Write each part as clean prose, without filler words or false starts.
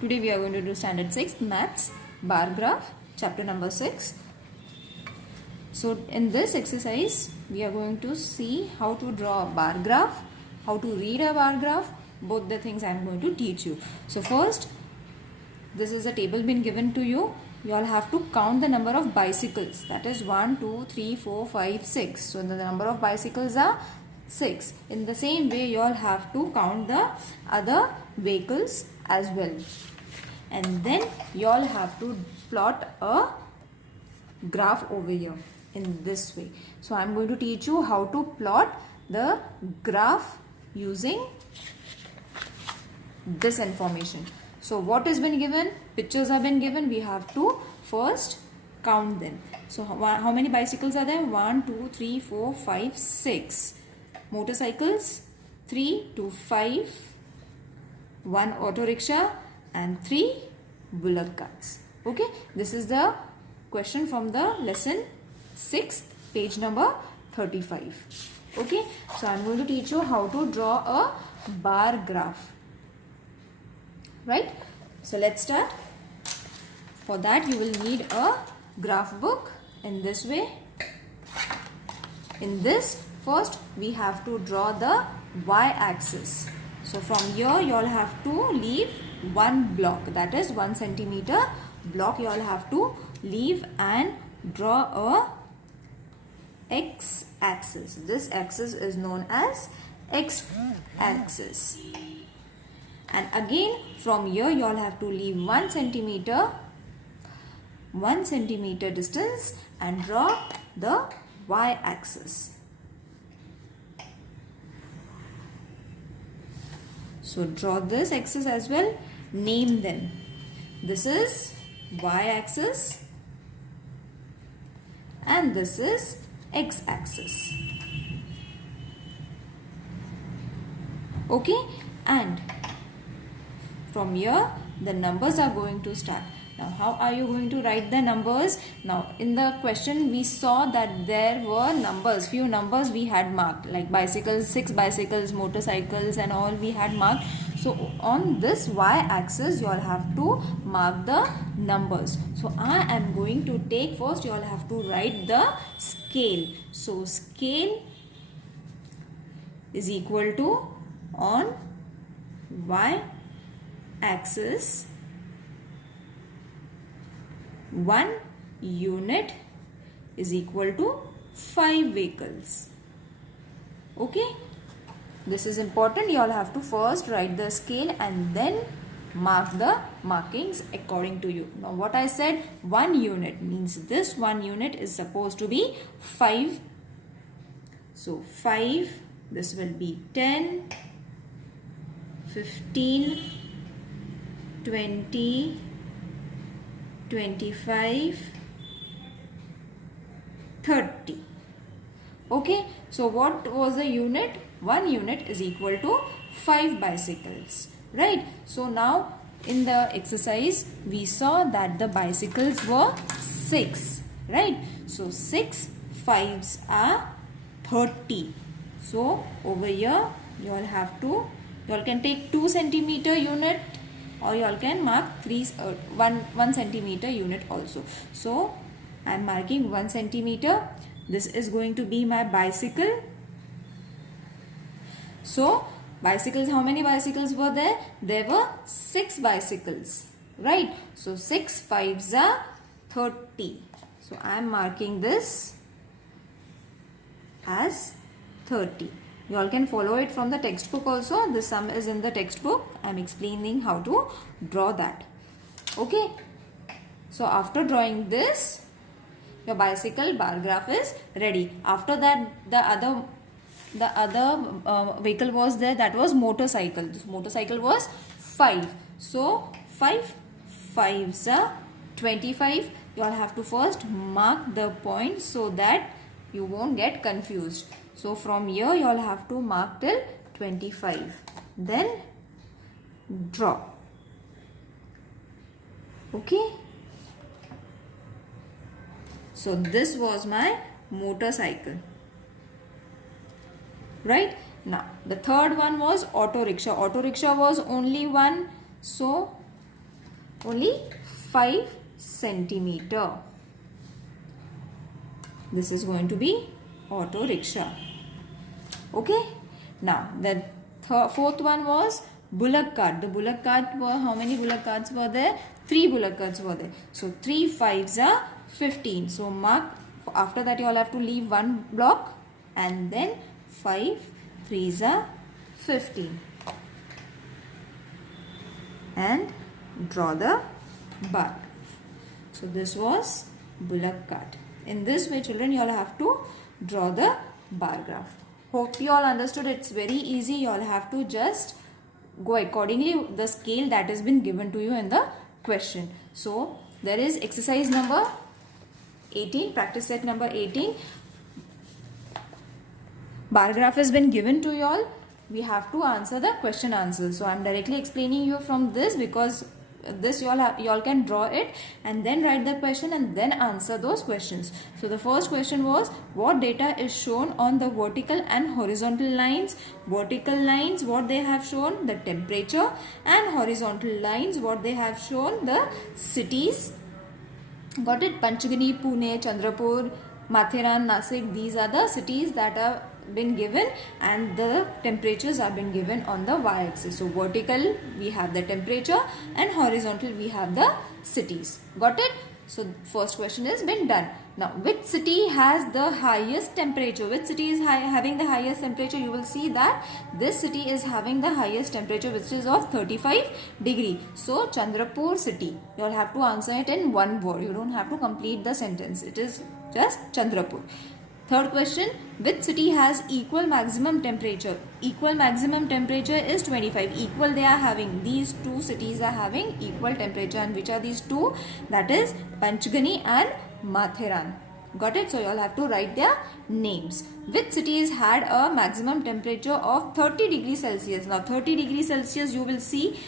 Today we are going to do standard 6 maths bar graph chapter number 6. So in this exercise we are going to see how to draw a bar graph, how to read a bar graph, both the things I am going to teach you. So first, this is a table been given to you. You all have to count the number of bicycles, that is 1, 2, 3, 4, 5, 6. So the number of bicycles are 6. In the same way you all have to count the other vehicles as well. And then you all have to plot a graph over here in this way. So I am going to teach you how to plot the graph using this information. So what has been given? Pictures have been given. We have to first count them. So how many bicycles are there? 1, 2, 3, 4, 5, 6. Motorcycles 3 to 5. 1 auto rickshaw and 3 bullock carts. Okay, this is the question from the lesson 6, page number 35. Okay, so I am going to teach you how to draw a bar graph. Right, so let's start. For that you will need a graph book in this way. In this, first we have to draw the y-axis. So from here you all have to leave one block, that is 1 centimeter block you all have to leave and draw a x-axis. This axis is known as x-axis. And again from here you all have to leave 1 centimeter distance and draw the y-axis. So draw this axis as well. Name them. This is y-axis and this is x-axis. Okay, and from here the numbers are going to start. Now how are you going to write the numbers? Now in the question we saw that there were numbers, few numbers we had marked, like bicycles, 6 bicycles, motorcycles and all we had marked. So on this y-axis you all have to mark the numbers. So I am going to take first, you all have to write the scale. So scale is equal to, on y-axis, 1 unit is equal to 5 vehicles. Okay, this is important. You all have to first write the scale and then mark the markings according to you. Now what I said, 1 unit means this 1 unit is supposed to be 5. So 5, this will be 10, 15, 20, 25, 30. Okay, so what was the unit? 1 unit is equal to 5 bicycles, right? So now in the exercise we saw that the bicycles were 6, right? So 6 5s are 30. So over here you all have to, you all can take 2 centimeter unit or you all can mark 1 centimeter unit also. So I am marking 1 centimeter. This is going to be my bicycle. So bicycles, how many bicycles were there? There were 6 bicycles, right? So 6 5s are 30. So I am marking this as 30. You all can follow it from the textbook also. The sum is in the textbook. I am explaining how to draw that. Okay. So after drawing this, your bicycle bar graph is ready. After that, the other vehicle was there, that was motorcycle. This motorcycle was 5. So 5 5s are 25. You all have to first mark the point so that you won't get confused. So from here you all have to mark till 25. Then draw. Okay. So this was my motorcycle. Right. Now the third one was auto rickshaw. Auto rickshaw was only one. So only 5 centimeter. This is going to be auto rickshaw. Okay. Now the fourth one was bullock cart. The bullock cart were, how many bullock carts were there? 3 bullock carts were there. So 3 5s are 15. So mark, after that you all have to leave one block, and then 5 3s are 15. And draw the bar. So this was bullock cart. In this way, children, you all have to draw the bar graph. Hope you all understood. It's very easy. You all have to just go accordingly the scale that has been given to you in the question. So there is exercise number 18, practice set number 18. Bar graph has been given to you all. We have to answer the question answers. So I am directly explaining you from this, because this you all can draw it and then write the question and then answer those questions. So the first question was, what data is shown on the vertical and horizontal lines? Vertical lines, what they have shown, the temperature, and horizontal lines, what they have shown, the cities. Got it? Panchgani, Pune, Chandrapur, Matheran, Nasik, these are the cities that are been given, and the temperatures have been given on the y-axis. So vertical we have the temperature, and horizontal we have the cities. Got it? So first question has been done. Now which city has the highest temperature? Which city is having the highest temperature? You will see that this city is having the highest temperature, which is of 35 degree. So Chandrapur city. You all have to answer it in one word. You don't have to complete the sentence. It is just Chandrapur. Third question, which city has equal maximum temperature? Equal maximum temperature is 25. Equal they are having. These two cities are having equal temperature. And which are these two? That is Panchgani and Matheran. Got it? So you all have to write their names. Which cities had a maximum temperature of 30 degrees Celsius? Now 30 degrees Celsius, you will see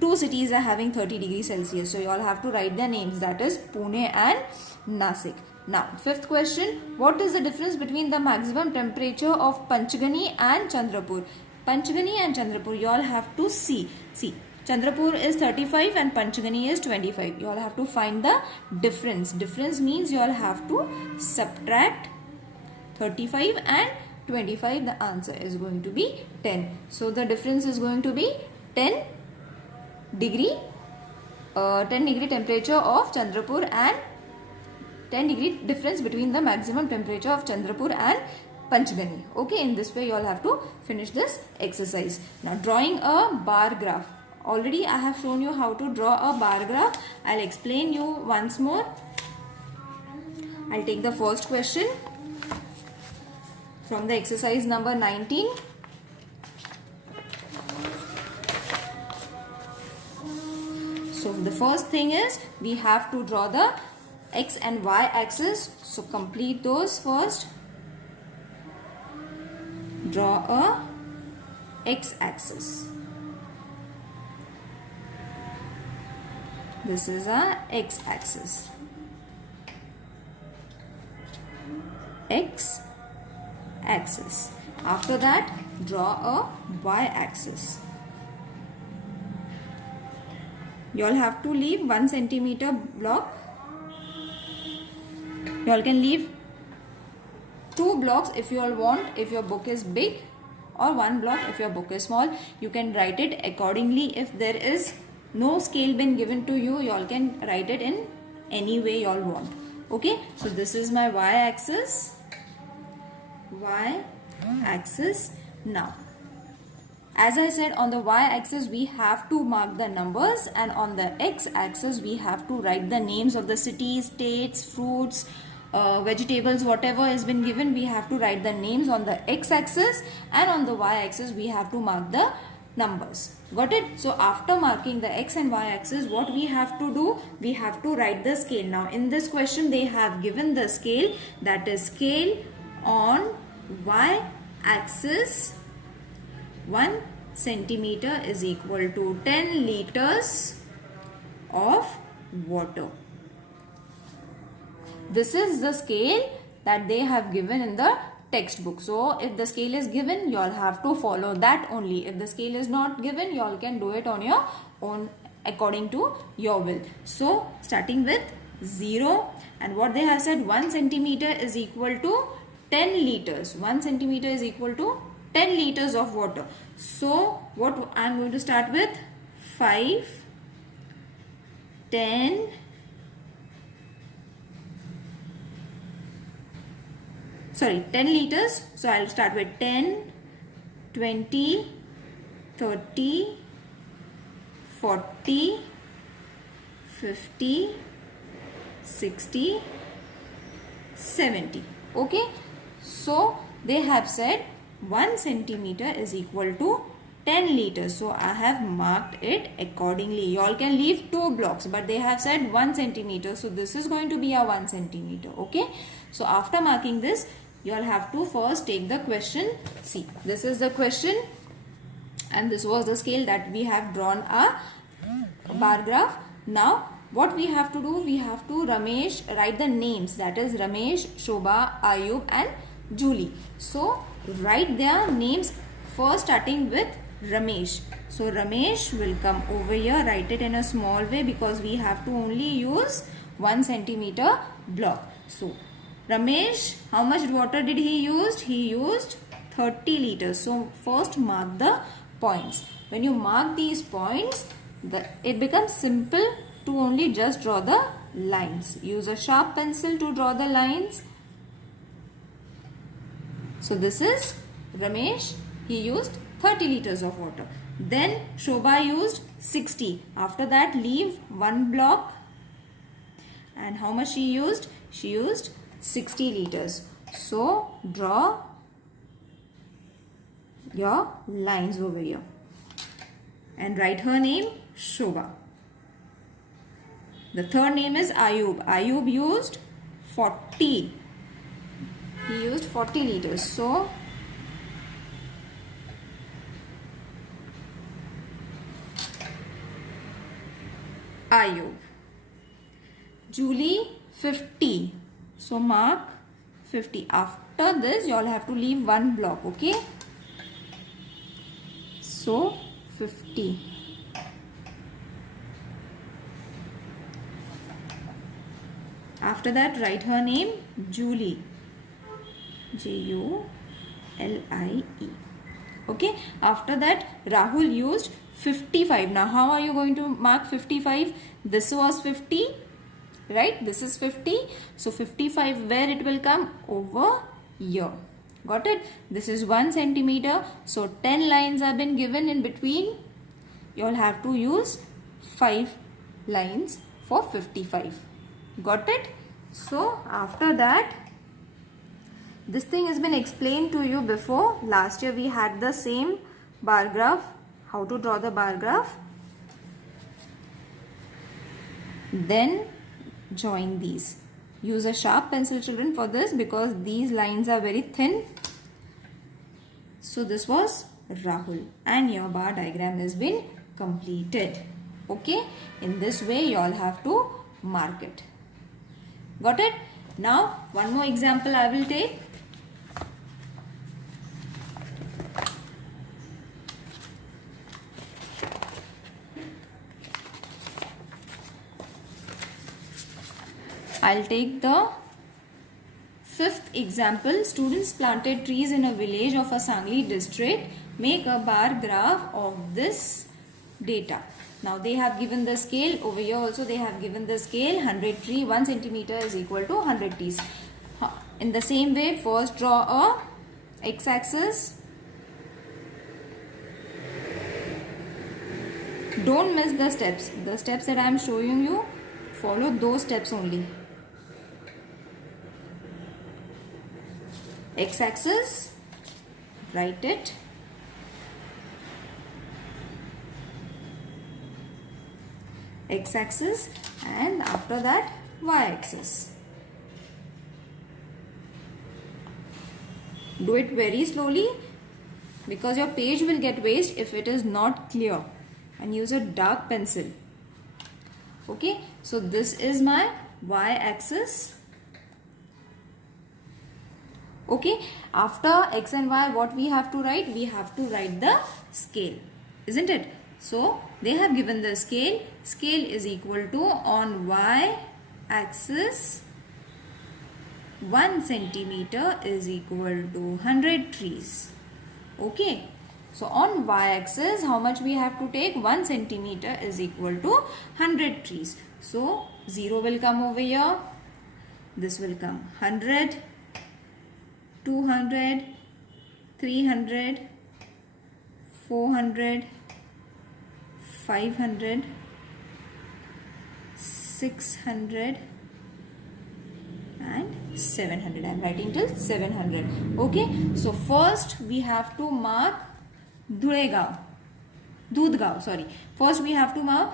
two cities are having 30 degrees Celsius. So you all have to write their names. That is Pune and Nasik. Now, fifth question, what is the difference between the maximum temperature of Panchgani and Chandrapur? Panchgani and Chandrapur, you all have to see. See, Chandrapur is 35 and Panchgani is 25. You all have to find the difference. Difference means you all have to subtract 35 and 25. The answer is going to be 10. So, the difference is going to be 10 degree temperature of Chandrapur and 10 degree difference between the maximum temperature of Chandrapur and Panchgani. Okay, in this way you all have to finish this exercise. Now drawing a bar graph. Already I have shown you how to draw a bar graph. I'll explain you once more. I'll take the first question from the exercise number 19. So the first thing is we have to draw the x and y axis. So complete those first. Draw a x axis. This is a x axis. X axis. After that, draw a y axis. You all have to leave 1 centimeter block. You all can leave 2 blocks if you all want, if your book is big, or 1 block if your book is small. You can write it accordingly. If there is no scale been given to you, you all can write it in any way you all want. Okay, so this is my y axis. Y axis. Now, as I said, on the y-axis we have to mark the numbers, and on the x-axis we have to write the names of the cities, states, fruits, vegetables, whatever has been given. We have to write the names on the x-axis, and on the y-axis we have to mark the numbers. Got it? So after marking the x and y-axis, what we have to do? We have to write the scale. Now in this question they have given the scale, that is scale on y-axis. 1 centimeter is equal to 10 liters of water. This is the scale that they have given in the textbook. So if the scale is given, you all have to follow that only. If the scale is not given, you all can do it on your own according to your will. So starting with 0, and what they have said, 1 centimeter is equal to 10 liters. 1 centimeter is equal to 10 liters of water. So what I am going to start with, 5, 10, sorry, 10 liters. So I will start with 10, 20, 30, 40, 50, 60, 70. Okay. So they have said 1 centimeter is equal to 10 liters. So I have marked it accordingly. You all can leave 2 blocks, but they have said 1 centimeter. So this is going to be a 1 centimeter. Okay. So after marking this, you all have to first take the question. See, this is the question, and this was the scale that we have drawn a bar graph. Now what we have to do, we have to write the names, that is Ramesh, Shobha, Ayub and Julie. So write their names first starting with Ramesh. So Ramesh will come over here, write it in a small way because we have to only use 1 centimeter block. So Ramesh, how much water did he use? He used 30 liters. So first mark the points. When you mark these points, it becomes simple to only just draw the lines. Use a sharp pencil to draw the lines. So this is Ramesh. He used 30 liters of water. Then Shobha used 60. After that, leave 1 block. And how much she used? She used 60 liters. So draw your lines over here and write her name, Shobha. The third name is Ayub. Ayub used 40. He used 40 liters. So Ayub. Julie 50. So mark 50. After this, you all have to leave 1 block. Okay. So 50. After that, write her name, Julie. Julie. Okay. After that, Rahul used 55. Now, how are you going to mark 55? This was 50, right? This is 50. So, 55, where it will come? Over here. Got it? This is 1 centimeter. So, 10 lines have been given in between. You all have to use 5 lines for 55. Got it? So, after that, this thing has been explained to you before. Last year we had the same bar graph. How to draw the bar graph. Then join these. Use a sharp pencil, children, for this because these lines are very thin. So this was Rahul and your bar diagram has been completed. Okay. In this way you all have to mark it. Got it? Now one more example I will take. I'll take the 5th example. Students planted trees in a village of a Sangli district. Make a bar graph of this data. Now they have given the scale. Over here also they have given the scale. 100 tree, 1 centimeter is equal to 100 trees. In the same way, first draw a x-axis. Don't miss the steps. The steps that I am showing you, follow those steps only. X-axis, write it. X-axis, and after that y-axis. Do it very slowly because your page will get waste if it is not clear, and use a dark pencil. Okay, so this is my y-axis. Okay, after x and y, what we have to write? We have to write the scale, isn't it? So they have given the scale. Scale is equal to, on y axis, 1 centimeter is equal to 100 trees. Okay. So on y-axis, how much we have to take? 1 centimeter is equal to 100 trees. So 0 will come over here. This will come 100, 200, 300, 400, 500, 600 and 700. I am writing till 700. Okay. So first we have to mark Dudhgaon. Sorry. First we have to mark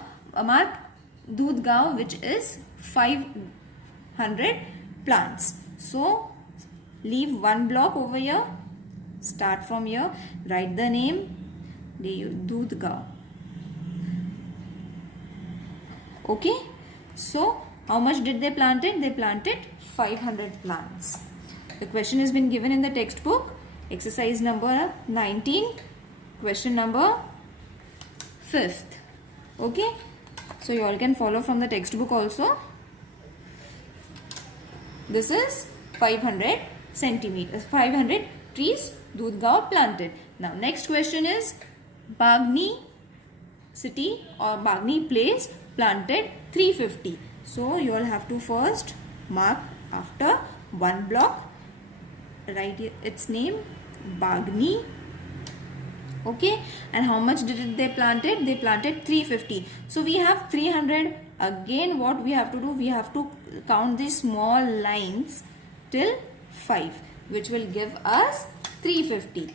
Dudhgaon, which is 500 plants. So leave one block over here. Start from here. Write the name Dudhgaon. Okay. So how much did they plant it? They planted 500 plants. The question has been given in the textbook. Exercise number 19. Question number 5th. Okay. So you all can follow from the textbook also. This is 500 centimeters. 500 trees Dudhgaon planted. Now next question is Bagni city or Bagni place planted 350. So you all have to first mark after one block. Write its name Bagni. Okay, and how much did they planted? They planted 350. So we have 300. Again, what we have to do? We have to count these small lines till 5, which will give us 350.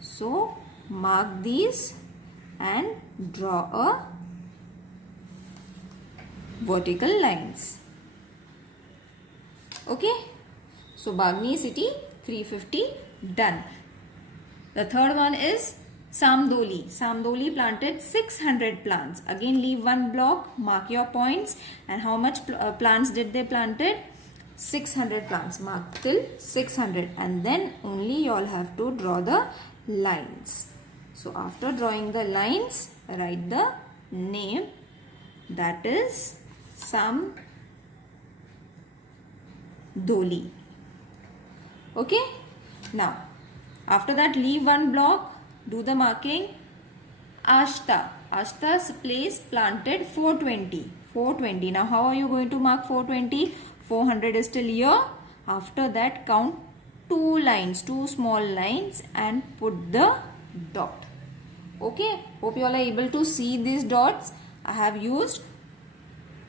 So mark these and draw a vertical lines. Okay. So Bagni city 350 done. The third one is Samdoli. Samdoli planted 600 plants. Again leave one block, mark your points, and how much plants did they planted? 600 plants. Mark till 600 and then only you all have to draw the lines. So after drawing the lines, write the name, that is Samdoli. Okay. Now after that leave one block. Do the marking. Ashta's place planted 420. 420. Now how are you going to mark 420? 400 is still here. After that count 2 lines, 2 small lines and put the dot. Okay. Hope you all are able to see these dots. I have used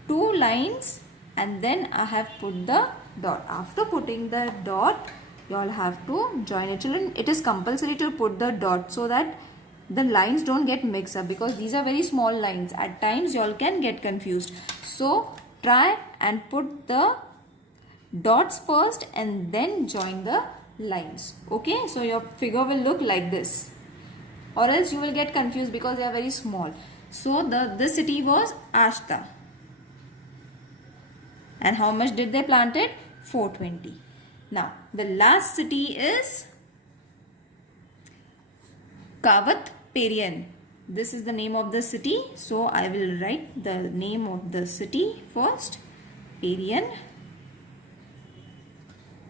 2 lines and then I have put the dot. After putting the dot, you all have to join it. Children, it is compulsory to put the dot so that the lines don't get mixed up, because these are very small lines. At times you all can get confused. So try and put the dots first and then join the lines. Okay, so your figure will look like this, or else you will get confused because they are very small. So this city was Ashta. And how much did they planted? 420. Now, the last city is Kavatperian. This is the name of the city. So, I will write the name of the city first. Perian.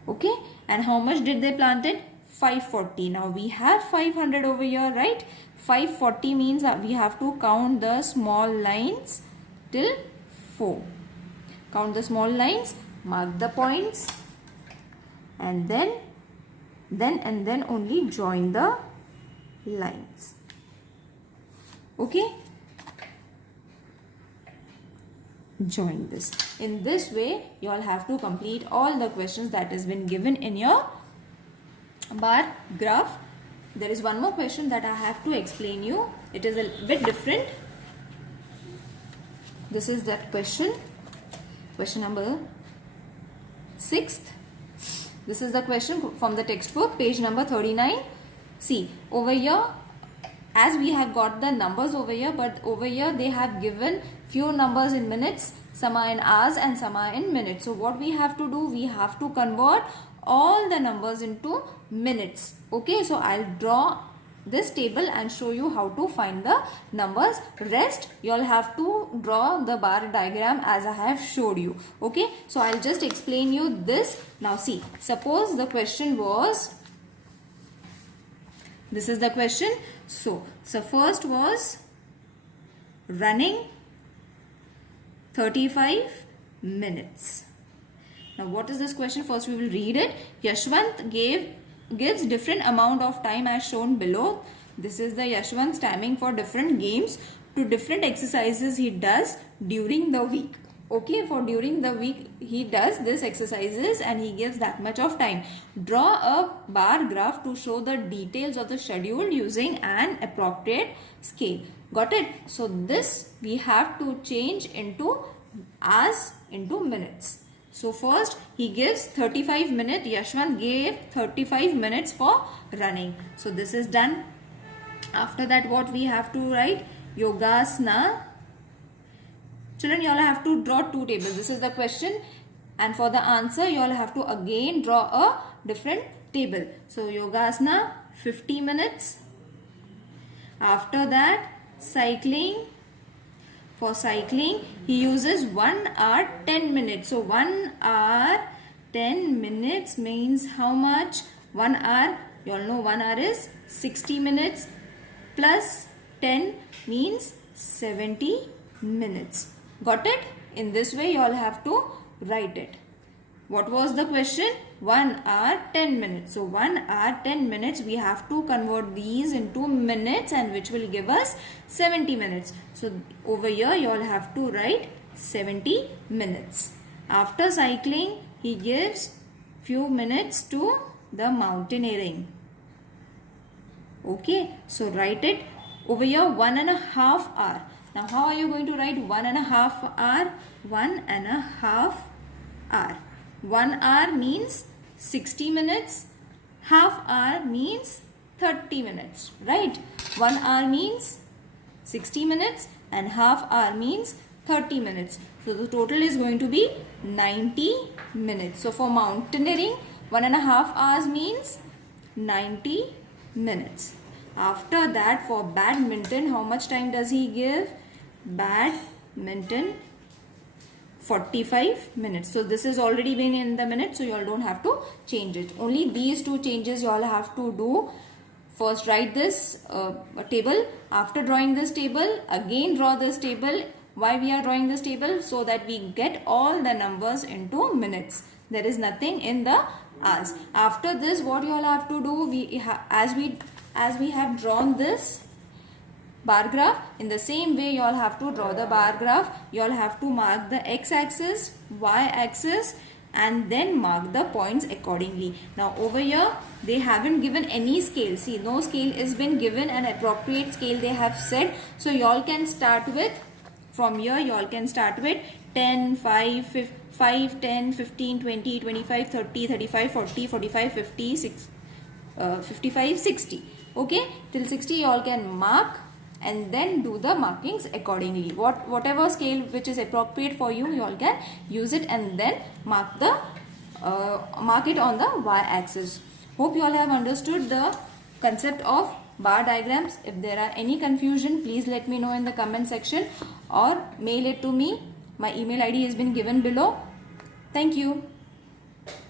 Okay. And how much did they planted? 540. Now, we have 500 over here, right? 540 means that we have to count the small lines till 4. Count the small lines. Mark the points. And then only join the lines. Okay. Join this. In this way, you all have to complete all the questions that has been given in your bar graph. There is one more question that I have to explain you. It is a bit different. This is that question. Question number 6th. This is the question from the textbook, page number 39. See, over here, as we have got the numbers over here, but over here they have given few numbers in minutes, some are in hours and some are in minutes. So what we have to do, we have to convert all the numbers into minutes. Okay, so I'll draw this table and show you how to find the numbers. Rest you all have to draw the bar diagram as I have showed you. Okay, so I'll just explain you this. Now see, suppose the question was, this is the question. So first was running 35 minutes. Now what is this question? First we will read it. Yashwant gives different amount of time as shown below. This is the Yashwant's timing for different games to different exercises he does during the week. Okay, for during the week he does this exercises and he gives that much of time. Draw a bar graph to show the details of the schedule using an appropriate scale. Got it? So this we have to change into hours into minutes. So first he gives 35 minutes. Yashwant gave 35 minutes for running. So this is done. After that what we have to write? Yogasana. Children, you all have to draw two tables. This is the question, and for the answer you all have to again draw a different table. So Yogasana 50 minutes. After that cycling. For cycling, he uses 1 hour 10 minutes. So 1 hour 10 minutes means how much? 1 hour, you all know 1 hour is 60 minutes plus 10 means 70 minutes. Got it? In this way, you all have to write it. What was the question? 1 hour 10 minutes. So 1 hour 10 minutes, we have to convert these into minutes, and which will give us 70 minutes. So over here you all have to write 70 minutes. After cycling, he gives few minutes to the mountaineering. Okay, so write it over here 1.5 hour. Now how are you going to write 1.5 hour? 1.5 hour. 1 hour means 60 minutes, half hour means 30 minutes, right? 1 hour means 60 minutes and half hour means 30 minutes. So the total is going to be 90 minutes. So for mountaineering, 1.5 hours means 90 minutes. After that, for badminton, how much time does he give? Badminton 45 minutes. So this is already been in the minutes, so you all don't have to change it. Only these two changes you all have to do. First write this table. After drawing this table, again draw this table. Why we are drawing this table? So that we get all the numbers into minutes. There is nothing in the hours. After this, what you all have to do, as we have drawn this bar graph, in the same way you all have to draw the bar graph. You all have to mark the x-axis, y-axis, and then mark the points accordingly. Now over here they haven't given any scale. See, no scale has been given, an appropriate scale they have said. So you all can start with, from here you all can start with 10, 5, 10, 15, 20, 25, 30, 35, 40, 45, 50, 55, 60. Okay, till 60 you all can mark and then do the markings accordingly. Whatever scale which is appropriate for you, you all can use it and then mark it on the y-axis. Hope you all have understood the concept of bar diagrams. If there are any confusion, please let me know in the comment section or mail it to me. My email ID has been given below. Thank you.